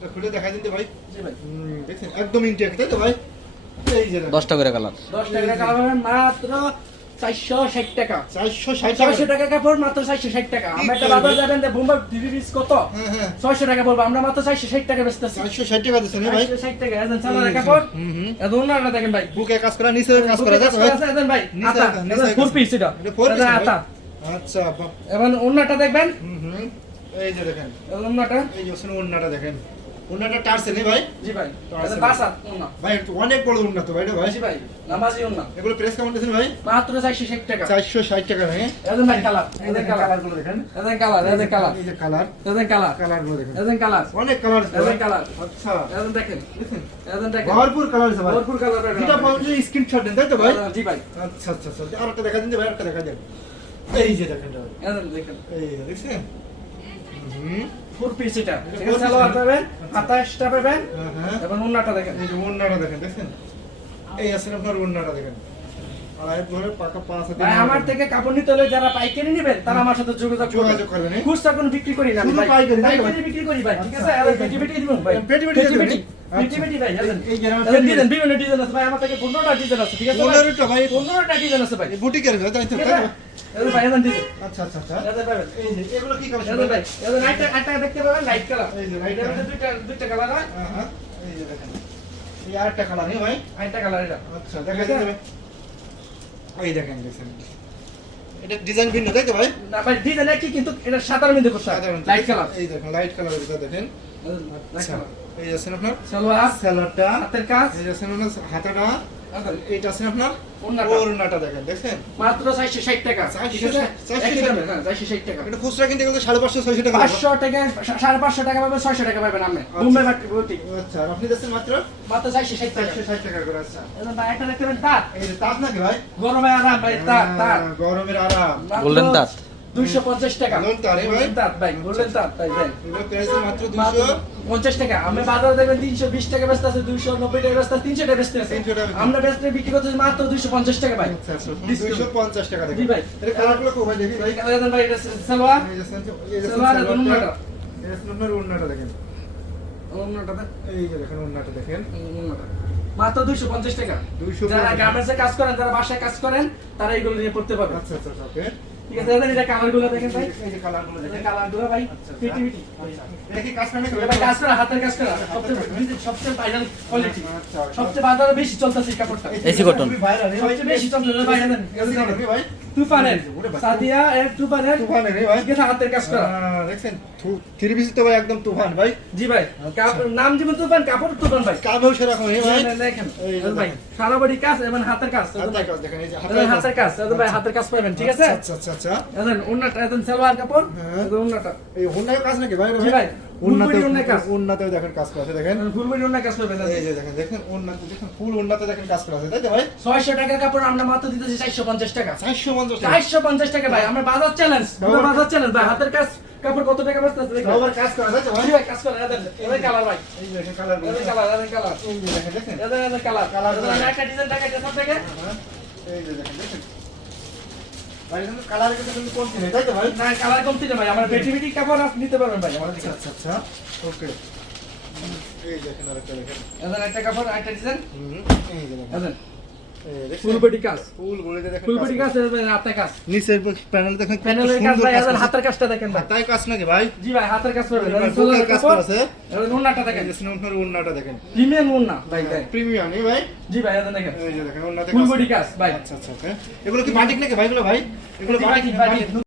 এটা খুলে দেখা দিন তো ভাই। ভাই। দেখছেন? একদম ইনটেক তাই তো ভাই? এই যে দেখেন। দশটা করে কালার দশ টাকা কালার মাত্র চারশো ষাট টাকা। চারশো ষাট ছয়শো টাকা কাপড় মাত্র চারশো ষাট টাকা। আমরা একটা বাজার যাবেন বোম্বাই দিদি কত? হ্যাঁ হ্যাঁ। ছয়শো টাকা বলব। আমরা মাত্র চারশো ষাট টাকা বেচতেছি। চারশো ষাট টাকা দিচ্ছেন হ্যাঁ ভাই? চারশো ষাট টাকা। এজন চালার কাপড়। হুম হুম এত ওনারা দেখেন ভাই। বুকে কাজ করা নিচে কাজ এজন ভাই আতা। পিস এটা? আতা। আচ্ছা বাহ। এবং দেখবেন। হুম হুম। এই যে দেখেন। ওনাটা। এই যে শুনুন উন্নাটা দেখেন। উন্নাটা টারছে নে ভাই জি ভাই তো আছে এজন ভাই। ভাই একটু অনেক বড় উন্নত ভাই এটা ভাই জি ভাই নামাজি ওনা এগুলো প্রেস কেমন দিচ্ছেন ভাই মাত্র চারশো ষাট টাকা চারশো ষাট টাকা হ্যাঁ এজন ভাই কালার এজন কালার কালারগুলো দেখেন এজন কালার এজন কালার এই যে কালার এজন কালার কালারগুলো দেখেন এজন কালার অনেক কালার এজন কালার আচ্ছা এজন দেখেন দেখেন এজন দেখেন ভরপুর কালার আছে ভাই ভরপুর কালার পাবেন দুটা পাউন্ডের স্ক্রিনশট দেন তাই তো ভাই জি ভাই আচ্ছা আচ্ছা আচ্ছা আরেকটা দেখা দিন ভাই আরেকটা দেখা দেন এই যে দেখেন এটা। এজন দেখেন এই দেখছেন হুম ফুল পিস এটা। আছে সালোয়ার পাবেন হাতাশটা পাবেন হ্যাঁ হ্যাঁ। এবং ওন্নাটা দেখেন। এই যে ওন্নাটা দেখেন দেখছেন? এই আছে আপনার ওন্নাটা দেখেন। আমার থেকে কাপড় নিতে হলে যারা পাইকারি নেবেন তারা আমার সাথে যোগাযোগ যোগাযোগ করবেন? খুচরা কোনো বিক্রি করি না পাইকারি, বিক্রি করি ভাই ঠিক আছে? আচ্ছা, পেটি পেটি দিব ভাই। পেটি পেটি আচ্ছা। ভাই বিভিন্ন ডিজাইন আছে ভাই আমার থেকে 15টা ডিজাইন আছে ঠিক আছে পনেরোটা ভাই। 15টা ডিজাইন আছে ভাই। বুটিকের তাই তো। আচ্ছা আচ্ছা আচ্ছা। এগুলো কি কালার? দেখতে পাবেন লাইট কালার এই যে। মধ্যে দুইটা দুইটা কালার হয়। এই যে দেখেন। এই আরেকটা কালার হ্যাঁ ভাই। আইটা কালার এটা। আচ্ছা দেখা যাবে। এই দেখেন দেখেন। এটা ডিজাইন ভিন্ন তাই তো ভাই? না ভাই ডিজাইন একই কিন্তু এটা সাদার মধ্যে করছে সাধারণত লাইট কালার এই দেখেন লাইট কালারের এটা দেখেন। লাইট কালার এই আছেন আপনার? সালোয়ার। স্যালাডটা হাতের কাজ। এই আছেন আপনার হাতাটা এইটা আছেন আপনার? ওড়নাটা। ওড়নাটা দেখেন মাত্র চারশো ষাট টাকা। চারশো ঠিক আছে? ষাট, চারশো একই ষাট। দামে, হ্যাঁ, চারশো ষাট টাকা। এটা খুচরা কিনতে গেলে সাড়ে পাঁচশো ছয়শো টাকা লাগবে। পাঁচশো টাকা সাড়ে পাঁচশো টাকা পাবেন ছয়শো টাকা পাবেন আপনি। আচ্ছা। আচ্ছা আর আপনি মাত্র? মাত্র টাকা। টাকা করে আচ্ছা। এখন ভাই একটা দেখতে পাবেন এই নাকি ভাই? গরমে আরাম ভাই হ্যাঁ, গরমের আরাম। তাঁত। দুইশো পঞ্চাশ টাকা। Golden ভাই? Golden তাঁত ভাই ভাই। পঞ্চাশ টাকা। আমি বাজারে দেখবেন তিনশো বিশ টাকা ব্যস্ত আছে দুইশো নব্বই টাকা ব্যস্ত তিনশো টাকা ব্যস্ত আছে। আমরা ব্যস্ত বিক্রি করতেছি মাত্র দুইশো পঞ্চাশ টাকা ভাই। আচ্ছা আচ্ছা দুইশো পঞ্চাশ টাকা জি দেখেন ভাই। কালারগুলো ভাই দেখি। ভাই এই কালার ভাই এটা সালোয়ার। যে সালোয়ার দেখেন। এই যে দেখেন দেখেন। মাত্র দুইশো পঞ্চাশ টাকা। 250 যারা গার্মেন্টসে কাজ করেন যারা বাসায় কাজ করেন তারা এইগুলো নিয়ে পড়তে পারবে। আচ্ছা আচ্ছা আচ্ছা ওকে। ঠিক আছে দাদা এটা কালার দেখেন ভাই। এই যে কালারগুলো দেখেন। কালার ভাই আচ্ছা, আচ্ছা। PT PT. আচ্ছা এটা কি কাজ করে এটা কাজ হাতের কাজ সবচেয়ে সবচেয়ে ভাইরাল কোয়ালিটি আচ্ছা, আচ্ছা। সবচেয়ে বাজারে বেশি চলতেছে কাপড়টা। এসি কটন খুবই viral, এই ভাই। সবচেয়ে বেশি চলতেছে ভাই জানেন এসি কটন, এই ভাই। তুফানের। সাদিয়া এর তুফানের। তুফানের, এই ভাই। কিন্তু হাতের কাজ করা আহ, দেখছেন? থু- থ্রি পিস তো ভাই একদম তুফান ভাই। জি ভাই নাম যেমন তুফান কাপড় তুফান ভাই। কামেও সেরকম ভাই। দেখেন, ভাই সারা বডি কাজ এবং হাতের কাজ হাতের কাজ দেখেন এই যে হাতের কাজ ভাই হাতের কাজ পাবেন ঠিক আছে? আচ্ছা আচ্ছা। আচ্ছা। এখন ওন্নাটা এখন সালোয়ার কাপড় হ্যাঁ। ওন্নাটা এই হুন্ডায় কাজ নাকি ভাই ভাই, উন্নতে ফুলবাড়ি কাজ। উন্নতে দেখেন কাজ করা আছে দেখেন। ফুলবডি ওন্না কাজ পাবেন এই যে দেখেন দেখেন উন্নতে দেখেন ফুল উন্নতে দেখেন কাজ করা আছে তাই তো ভাই? ছয়শো টাকা কাপড় আমরা মাত্র দিতেছি চারশো পঞ্চাশ টাকা। চারশো পঞ্চাশ টাকা। চারশো পঞ্চাশ টাকা ভাই আমরা বাজার চ্যালেঞ্জ বাজার চ্যালেঞ্জ ভাই হাতের কাজ কাপড় কত টাকা আছে কাজ করা ভাই? ভাই কাজ করে এদের এদের কালার ভাই। এই দেখেন কালার এদের কালার এদের কালার এই দেখেন দেখেন কালার একটা ডিজাইন টাকা সব থেকে হ্যাঁ, এই দেখেন দেখেন। ভাই কিন্তু কালার কিন্তু কিন্তু কোন কিনে তাই তো ভাই? না কালার কমতি না ভাই আমার বেটি বেটি কাপড় আপনি নিতে পারবেন ভাই? আমার আচ্ছা আচ্ছা আচ্ছা। ওকে এই দেখেন আরেকটা দেখেন। এদের একটা কাপড় একটা ডিজাইন হুম, এই দেখেন। এদের এই দেখেন ফুল বডি কাজ। ফুল বলে দেখেন ফুল বডি কাজ এদের হাতের কাজ। নিচের প্যানেল দেখেন কত প্যানেলের কাজ সুন্দর ভাই কাজ এদের করেছে। হাতের কাজটা দেখেন ভাই। হাতায় কাজ নাকি ভাই? জি ভাই হাতের কাজ পাবেন ভাই, এদের বুকের সোলার কাজ কাপড় করা আছে এদের ওন্নাটা দেখেন। এই যে আপনার উন্নাটা দেখেন। প্রিমিয়াম ওন্না ভাই ভাই। প্রিমিয়াম এই ভাই। জি ভাই এদের দেখেন। এই যে দেখেন উন্নাতে ফুল বডি কাজ ভাই। আচ্ছা আচ্ছা okay। এগুলো কি বাটিক নাকি ভাই? এগুলো ভাই এগুলো জি, বাটিক? Batik, batik.